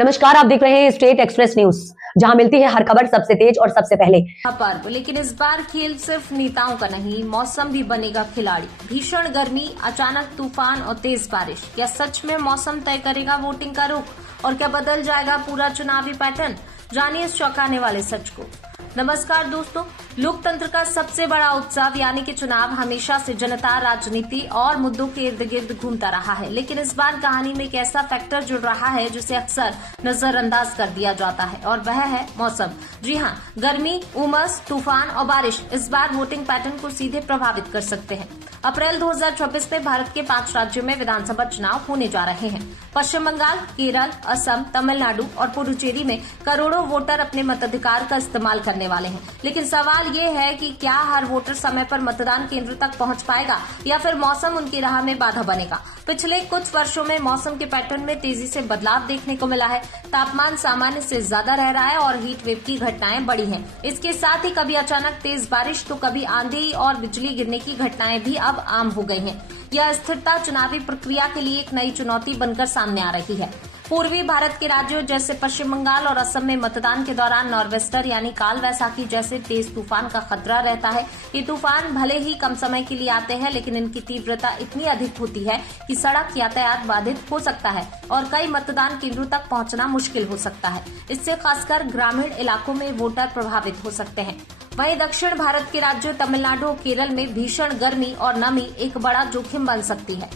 नमस्कार, आप देख रहे हैं स्टेट एक्सप्रेस न्यूज, जहां मिलती है हर खबर सबसे तेज और सबसे पहले। पर्व, लेकिन इस बार खेल सिर्फ नेताओं का नहीं, मौसम भी बनेगा खिलाड़ी। भीषण गर्मी, अचानक तूफान और तेज बारिश, क्या सच में मौसम तय करेगा वोटिंग का रुख और क्या बदल जाएगा पूरा चुनावी पैटर्न? जानिए इस चौंकाने वाले सच को। नमस्कार दोस्तों, लोकतंत्र का सबसे बड़ा उत्सव यानी कि चुनाव हमेशा से जनता, राजनीति और मुद्दों के इर्द गिर्द घूमता रहा है, लेकिन इस बार कहानी में एक ऐसा फैक्टर जुड़ रहा है जिसे अक्सर नजरअंदाज कर दिया जाता है और वह है मौसम। जी हाँ, गर्मी, उमस, तूफान और बारिश इस बार वोटिंग पैटर्न को सीधे प्रभावित कर सकते हैं। अप्रैल 2024 में भारत के 5 राज्यों में विधानसभा चुनाव होने जा रहे हैं। पश्चिम बंगाल, केरल, असम, तमिलनाडु और पुडुचेरी में करोड़ों वोटर अपने मताधिकार का इस्तेमाल करने वाले हैं, लेकिन सवाल ये है कि क्या हर वोटर समय पर मतदान केंद्र तक पहुंच पाएगा या फिर मौसम उनकी राह में बाधा बनेगा। पिछले कुछ वर्षों में मौसम के पैटर्न में तेजी से बदलाव देखने को मिला है। तापमान सामान्य से ज्यादा रह रहा है और हीट वेव की घटनाएं बढ़ी हैं। इसके साथ ही कभी अचानक तेज बारिश तो कभी आंधी और बिजली गिरने की घटनाएं भी अब आम हो गई हैं। यह स्थिरता चुनावी प्रक्रिया के लिए एक नई चुनौती बनकर सामने आ रही है। पूर्वी भारत के राज्यों जैसे पश्चिम बंगाल और असम में मतदान के दौरान नॉर्वेस्टर यानी काल वैसाखी जैसे तेज तूफान का खतरा रहता है। ये तूफान भले ही कम समय के लिए आते हैं, लेकिन इनकी तीव्रता इतनी अधिक होती है कि सड़क यातायात बाधित हो सकता है और कई मतदान केंद्रों तक पहुंचना मुश्किल हो सकता है। इससे खासकर ग्रामीण इलाकों में वोटर प्रभावित हो सकते हैं। वहीं दक्षिण भारत के राज्यों तमिलनाडु और केरल में भीषण गर्मी और नमी एक बड़ा जोखिम बन सकती है।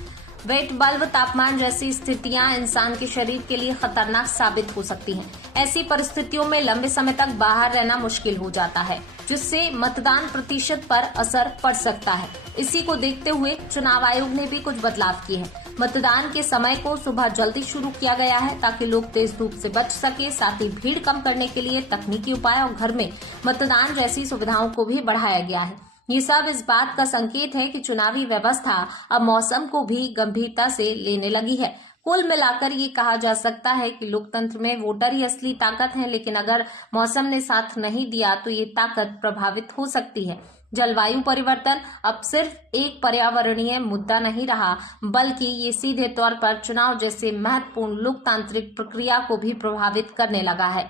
वेट बल्ब तापमान जैसी स्थितियां इंसान के शरीर के लिए खतरनाक साबित हो सकती हैं। ऐसी परिस्थितियों में लंबे समय तक बाहर रहना मुश्किल हो जाता है, जिससे मतदान प्रतिशत पर असर पड़ सकता है। इसी को देखते हुए चुनाव आयोग ने भी कुछ बदलाव किए हैं। मतदान के समय को सुबह जल्दी शुरू किया गया है ताकि लोग तेज धूप से बच सके। साथ ही भीड़ कम करने के लिए तकनीकी उपाय और घर में मतदान जैसी सुविधाओं को भी बढ़ाया गया है। ये सब इस बात का संकेत है कि चुनावी व्यवस्था अब मौसम को भी गंभीरता से लेने लगी है। कुल मिलाकर ये कहा जा सकता है कि लोकतंत्र में वोटर ही असली ताकत है, लेकिन अगर मौसम ने साथ नहीं दिया तो ये ताकत प्रभावित हो सकती है। जलवायु परिवर्तन अब सिर्फ एक पर्यावरणीय मुद्दा नहीं रहा, बल्कि ये सीधे तौर पर चुनाव जैसे महत्वपूर्ण लोकतांत्रिक प्रक्रिया को भी प्रभावित करने लगा है।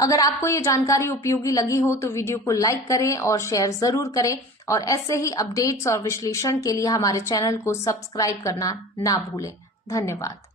अगर आपको ये जानकारी उपयोगी लगी हो तो वीडियो को लाइक करें और शेयर जरूर करें और ऐसे ही अपडेट्स और विश्लेषण के लिए हमारे चैनल को सब्सक्राइब करना ना भूलें। धन्यवाद।